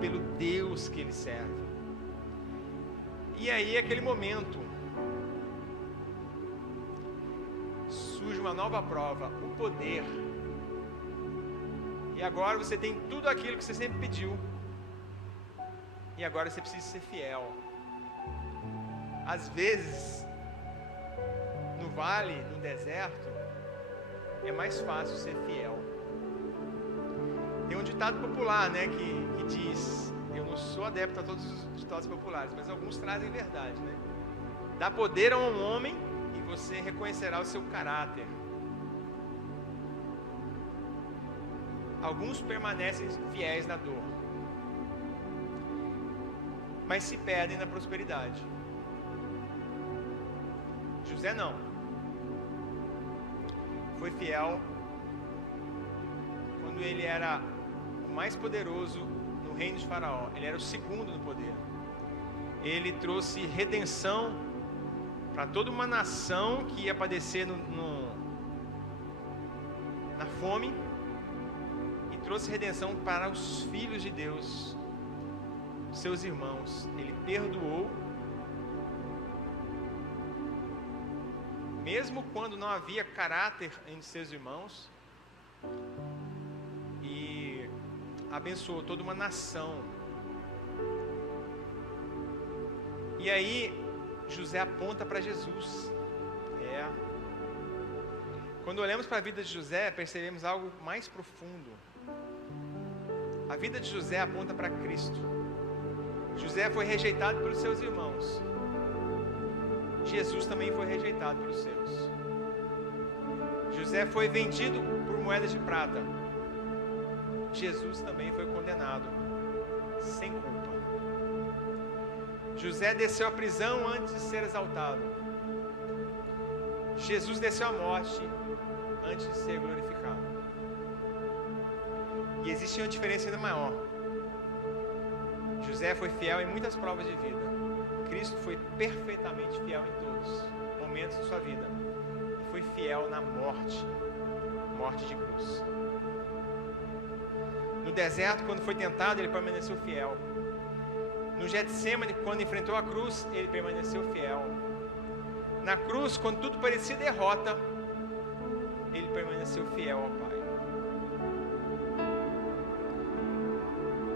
pelo Deus que ele serve. E aí, aquele momento, surge uma nova prova, o poder. E agora você tem tudo aquilo que você sempre pediu. E agora você precisa ser fiel. Às vezes, no vale, no deserto, é mais fácil ser fiel. Tem um ditado popular, né, que diz, eu não sou adepto a todos os ditados populares, mas alguns trazem verdade, né? Dá poder a um homem e você reconhecerá o seu caráter. Alguns permanecem fiéis na dor, mas se perdem na prosperidade. José não. Foi fiel quando ele era o mais poderoso no reino de Faraó. Ele era o segundo no poder. Ele trouxe redenção para toda uma nação que ia padecer na fome, e trouxe redenção para os filhos de Deus, seus irmãos. Ele perdoou, mesmo quando não havia caráter em seus irmãos, e abençoou toda uma nação. E aí José aponta para Jesus. Quando olhamos para a vida de José, percebemos algo mais profundo. A vida de José aponta para Cristo. José foi rejeitado pelos seus irmãos. Jesus também foi rejeitado pelos seus. José foi vendido por moedas de prata. Jesus também foi condenado, sem culpa. José desceu à prisão antes de ser exaltado. Jesus desceu à morte antes de ser glorificado. E existe uma diferença ainda maior. José foi fiel em muitas provas de vida. Cristo foi perfeitamente fiel em todos os momentos de sua vida. E foi fiel na morte de cruz. No deserto, quando foi tentado, ele permaneceu fiel. No Getsêmani, quando enfrentou a cruz, ele permaneceu fiel. Na cruz, quando tudo parecia derrota, ele permaneceu fiel ao Pai.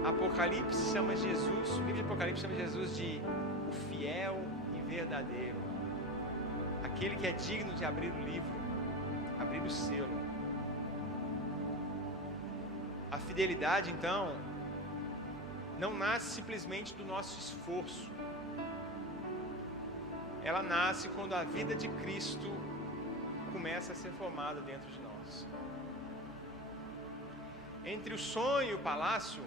Apocalipse chama Jesus, o livro de Apocalipse chama Jesus de o fiel e verdadeiro. Aquele que é digno de abrir o livro, abrir o selo. A fidelidade, então, não nasce simplesmente do nosso esforço. Ela nasce quando a vida de Cristo começa a ser formada dentro de nós. Entre o sonho e o palácio,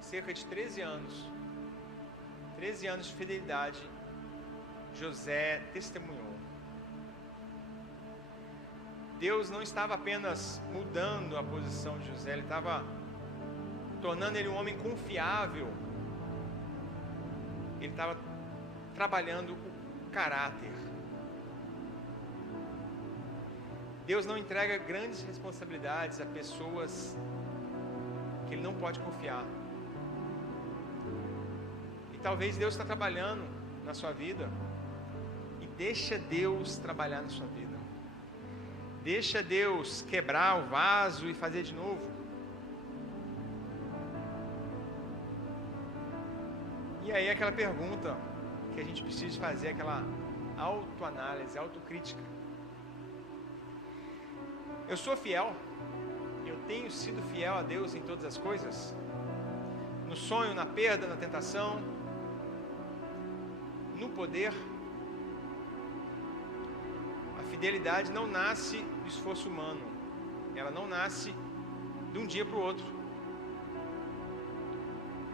cerca de 13 anos. 13 anos de fidelidade, José testemunhou. Deus não estava apenas mudando a posição de José, Ele estava tornando ele um homem confiável. Ele estava trabalhando o caráter. Deus não entrega grandes responsabilidades a pessoas que Ele não pode confiar. E talvez Deus está trabalhando na sua vida, e deixa Deus trabalhar na sua vida. Deixa Deus quebrar o vaso e fazer de novo. E aí aquela pergunta que a gente precisa fazer, aquela autoanálise, autocrítica. Eu sou fiel? Eu tenho sido fiel a Deus em todas as coisas? No sonho, na perda, na tentação, no poder? A fidelidade não nasce do esforço humano. Ela não nasce de um dia para o outro.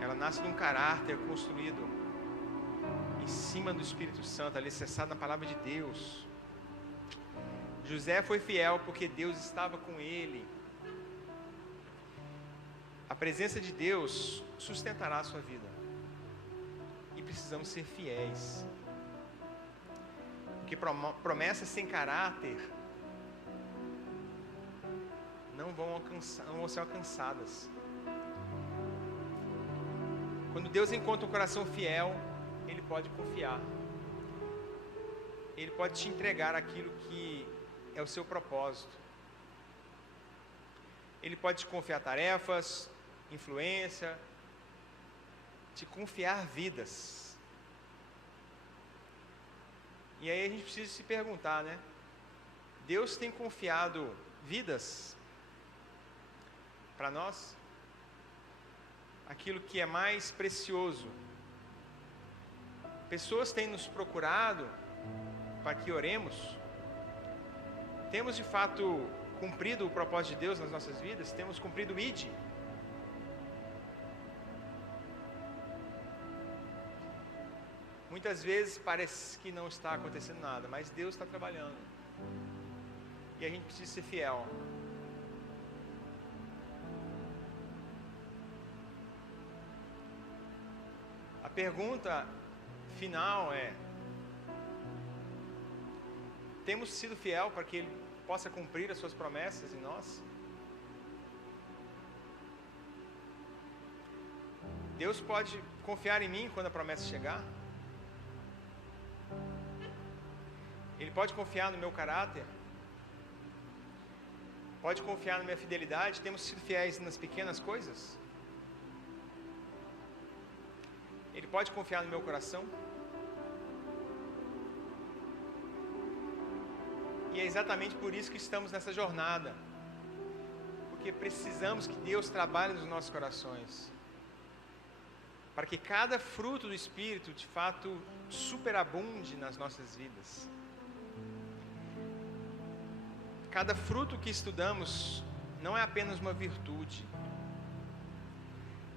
Ela nasce de um caráter construído em cima do Espírito Santo, alicerçado na palavra de Deus. José foi fiel porque Deus estava com ele. A presença de Deus sustentará a sua vida. E precisamos ser fiéis. Porque promessas sem caráter não vão ser alcançadas. Quando Deus encontra um coração fiel, Ele pode confiar. Ele pode te entregar aquilo que é o seu propósito. Ele pode te confiar tarefas, influência, te confiar vidas. E aí a gente precisa se perguntar, né? Deus tem confiado vidas para nós? Aquilo que é mais precioso. Pessoas têm nos procurado para que oremos. Temos de fato cumprido o propósito de Deus nas nossas vidas? Temos cumprido o ID? Muitas vezes parece que não está acontecendo nada, mas Deus está trabalhando. E a gente precisa ser fiel. A pergunta final é: temos sido fiel para que Ele possa cumprir as suas promessas em nós? Deus pode confiar em mim quando a promessa chegar? Ele pode confiar no meu caráter? Pode confiar na minha fidelidade? Temos sido fiéis nas pequenas coisas? Ele pode confiar no meu coração? E é exatamente por isso que estamos nessa jornada. Porque precisamos que Deus trabalhe nos nossos corações. Para que cada fruto do Espírito, de fato, superabunde nas nossas vidas. Cada fruto que estudamos não é apenas uma virtude.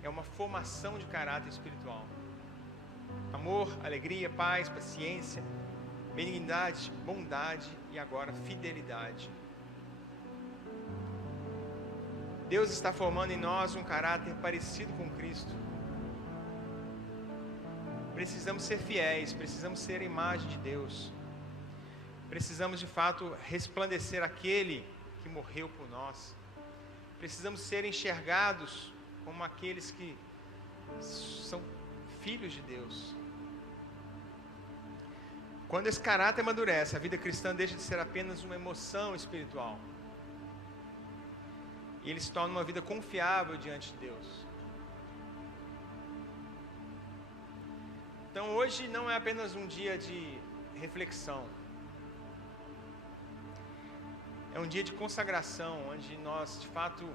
É uma formação de caráter espiritual. Amor, alegria, paz, paciência, benignidade, bondade e agora fidelidade. Deus está formando em nós um caráter parecido com Cristo. Precisamos ser fiéis, precisamos ser a imagem de Deus. Precisamos de fato resplandecer aquele que morreu por nós. Precisamos ser enxergados como aqueles que são filhos de Deus. Quando esse caráter amadurece, a vida cristã deixa de ser apenas uma emoção espiritual. E ele se torna uma vida confiável diante de Deus. Então hoje não é apenas um dia de reflexão. É um dia de consagração, onde nós de fato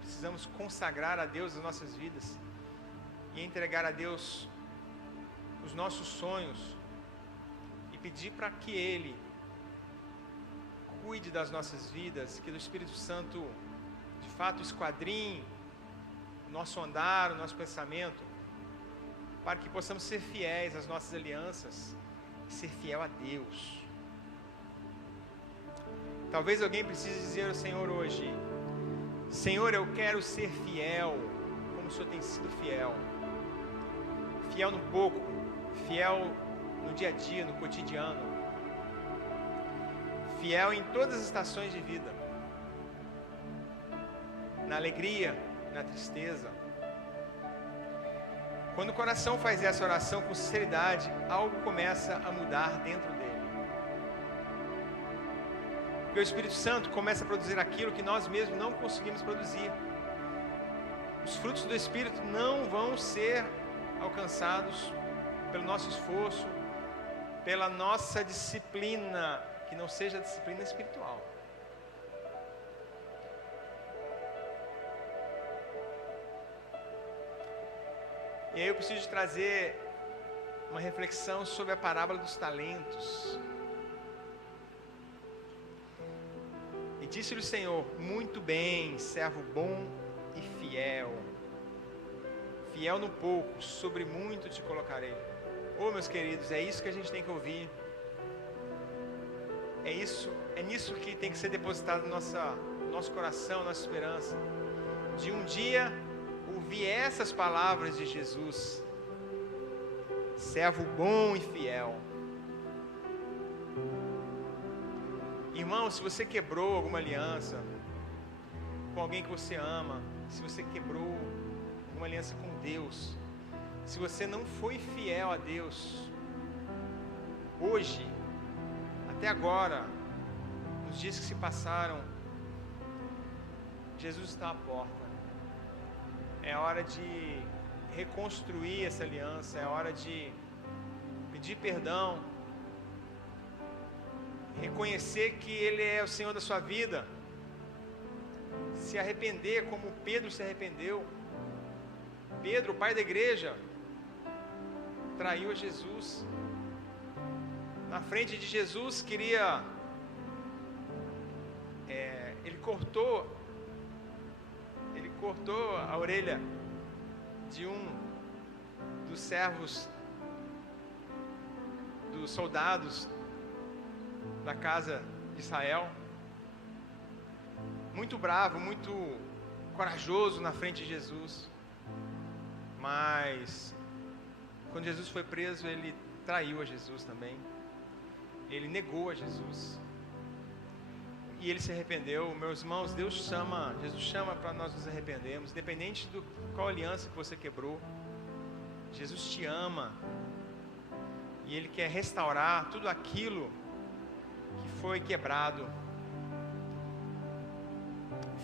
precisamos consagrar a Deus as nossas vidas e entregar a Deus os nossos sonhos e pedir para que Ele cuide das nossas vidas, que o Espírito Santo de fato esquadrinhe o nosso andar, o nosso pensamento, para que possamos ser fiéis às nossas alianças e ser fiel a Deus. Talvez alguém precise dizer ao Senhor hoje: Senhor, eu quero ser fiel, como o Senhor tem sido fiel. Fiel no pouco, fiel no dia a dia, no cotidiano. Fiel em todas as estações de vida. Na alegria, na tristeza. Quando o coração faz essa oração com sinceridade, algo começa a mudar dentro dele. Porque o Espírito Santo começa a produzir aquilo que nós mesmos não conseguimos produzir. Os frutos do Espírito não vão ser alcançados pelo nosso esforço, pela nossa disciplina, que não seja a disciplina espiritual. E aí eu preciso trazer uma reflexão sobre a parábola dos talentos. E disse-lhe o Senhor: muito bem, servo bom e fiel. Fiel no pouco, sobre muito te colocarei. Oh, meus queridos, é isso que a gente tem que ouvir. É nisso que tem que ser depositado no nosso coração, nossa esperança. De um dia ouvir essas palavras de Jesus: servo bom e fiel. Irmão, se você quebrou alguma aliança com alguém que você ama, se você quebrou alguma aliança com Deus, se você não foi fiel a Deus, hoje, até agora, nos dias que se passaram, Jesus está à porta. É hora de reconstruir essa aliança, é hora de pedir perdão, reconhecer que Ele é o Senhor da sua vida, se arrepender como Pedro se arrependeu. Pedro, o pai da igreja, traiu a Jesus. Na frente de Jesus queria, ele cortou a orelha de um dos servos, dos soldados da casa de Israel. Muito bravo, muito corajoso na frente de Jesus. Mas quando Jesus foi preso, ele traiu a Jesus também. Ele negou a Jesus. E ele se arrependeu. Meus irmãos, Jesus chama para nós nos arrependermos, independente de qual aliança que você quebrou. Jesus te ama. E Ele quer restaurar tudo aquilo que foi quebrado.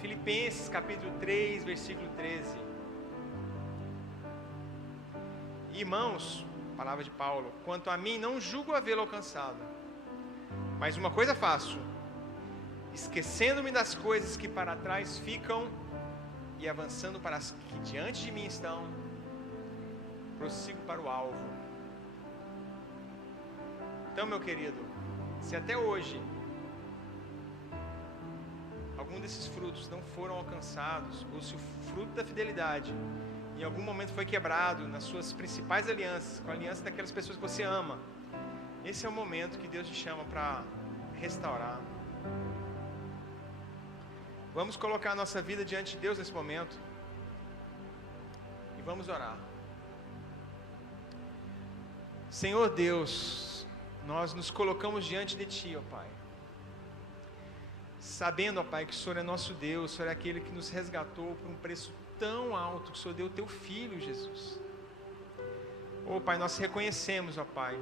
Filipenses capítulo 3, versículo 13. Irmãos, palavra de Paulo: quanto a mim, não julgo havê-lo alcançado, mas uma coisa faço, esquecendo-me das coisas que para trás ficam e avançando para as que diante de mim estão, prossigo para o alvo. Então, meu querido, se até hoje algum desses frutos não foram alcançados, ou se o fruto da fidelidade em algum momento foi quebrado nas suas principais alianças, com a aliança daquelas pessoas que você ama, esse é o momento que Deus te chama para restaurar. Vamos colocar a nossa vida diante de Deus nesse momento. E vamos orar. Senhor Deus, nós nos colocamos diante de Ti, ó Pai. Sabendo, ó Pai, que o Senhor é nosso Deus, o Senhor é aquele que nos resgatou por um preço tão alto, que o Senhor deu o Teu Filho, Jesus. Ó Pai, nós reconhecemos, ó Pai,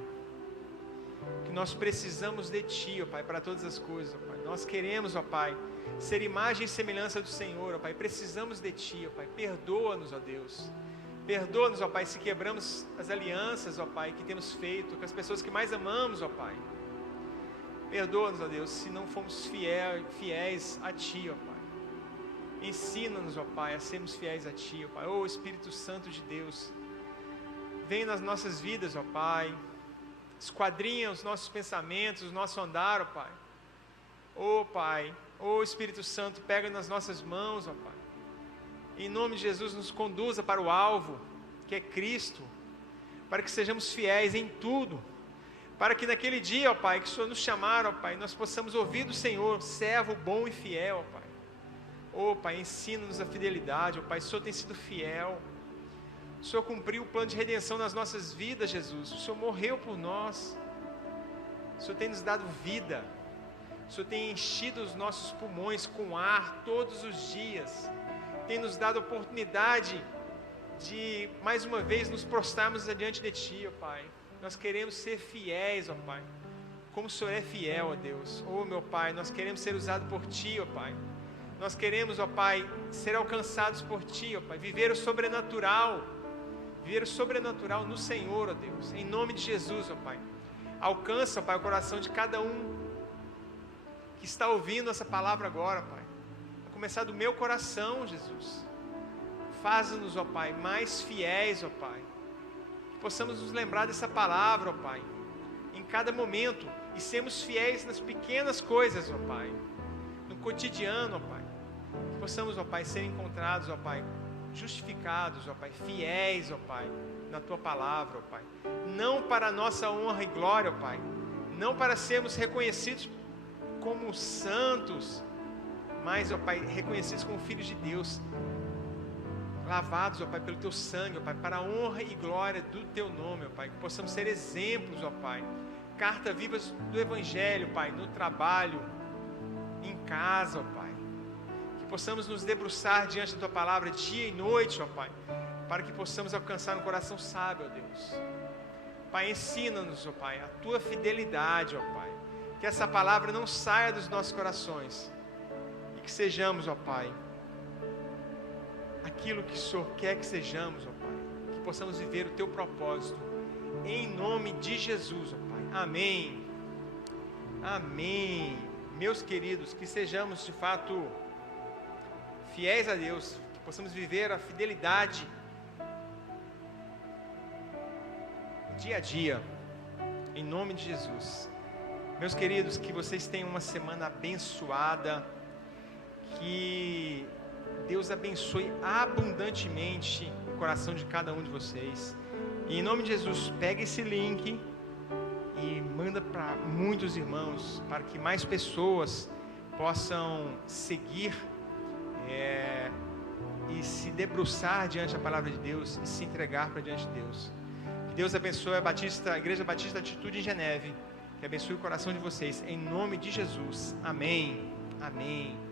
que nós precisamos de Ti, ó Pai, para todas as coisas, ó Pai. Nós queremos, ó Pai, ser imagem e semelhança do Senhor, ó Pai. Precisamos de Ti, ó Pai. Perdoa-nos, ó Deus. Perdoa-nos, ó Pai, se quebramos as alianças, ó Pai, que temos feito com as pessoas que mais amamos, ó Pai. Perdoa-nos, ó Deus, se não fomos fiéis a Ti, ó Pai. Ensina-nos, ó Pai, a sermos fiéis a Ti, ó Pai. Ó Espírito Santo de Deus, vem nas nossas vidas, ó Pai. Esquadrinha os nossos pensamentos, o nosso andar, ó Pai. Ó Pai, ó Espírito Santo, pega nas nossas mãos, ó Pai. Em nome de Jesus, nos conduza para o alvo, que é Cristo, para que sejamos fiéis em tudo, para que naquele dia, ó Pai, que o Senhor nos chamar, ó Pai, nós possamos ouvir do Senhor, servo bom e fiel, ó Pai. Ó Pai, ensina-nos a fidelidade, ó Pai, o Senhor tem sido fiel, o Senhor cumpriu o plano de redenção nas nossas vidas, Jesus, o Senhor morreu por nós, o Senhor tem nos dado vida, o Senhor tem enchido os nossos pulmões com ar todos os dias, tem nos dado a oportunidade de, mais uma vez, nos prostrarmos diante de Ti, ó Pai. Nós queremos ser fiéis, ó Pai, como o Senhor é fiel, ó Deus. Ó meu Pai, nós queremos ser usados por Ti, ó Pai. Nós queremos, ó Pai, ser alcançados por Ti, ó Pai. Viver o sobrenatural no Senhor, ó Deus. Em nome de Jesus, ó Pai. Alcança, ó Pai, o coração de cada um que está ouvindo essa palavra agora, Pai. A começar do meu coração, Jesus. Faz-nos, ó Pai, mais fiéis, ó Pai. Que possamos nos lembrar dessa palavra, ó Pai, em cada momento. E sermos fiéis nas pequenas coisas, ó Pai. No cotidiano, ó Pai. Que possamos, ó Pai, ser encontrados, ó Pai, justificados, ó Pai, fiéis, ó Pai, na Tua palavra, ó Pai. Não para a nossa honra e glória, ó Pai. Não para sermos reconhecidos como santos, mas, ó Pai, reconhecidos como filhos de Deus, lavados, ó Pai, pelo Teu sangue, ó Pai, para a honra e glória do Teu nome, ó Pai, que possamos ser exemplos, ó Pai, cartas vivas do Evangelho, Pai, no trabalho, em casa, ó Pai, que possamos nos debruçar diante da Tua palavra dia e noite, ó Pai, para que possamos alcançar um coração sábio, ó Deus. Pai, ensina-nos, ó Pai, a Tua fidelidade, ó Pai, que essa palavra não saia dos nossos corações, que sejamos, ó Pai, aquilo que o Senhor quer que sejamos, ó Pai, que possamos viver o Teu propósito, em nome de Jesus, ó Pai, amém, amém. Meus queridos, que sejamos de fato fiéis a Deus, que possamos viver a fidelidade dia a dia, em nome de Jesus. Meus queridos, que vocês tenham uma semana abençoada, que Deus abençoe abundantemente o coração de cada um de vocês. E em nome de Jesus, pega esse link e manda para muitos irmãos, para que mais pessoas possam seguir e se debruçar diante da palavra de Deus e se entregar para diante de Deus. Que Deus abençoe a Igreja Batista Atitude em Geneve, que abençoe o coração de vocês, em nome de Jesus. Amém, amém.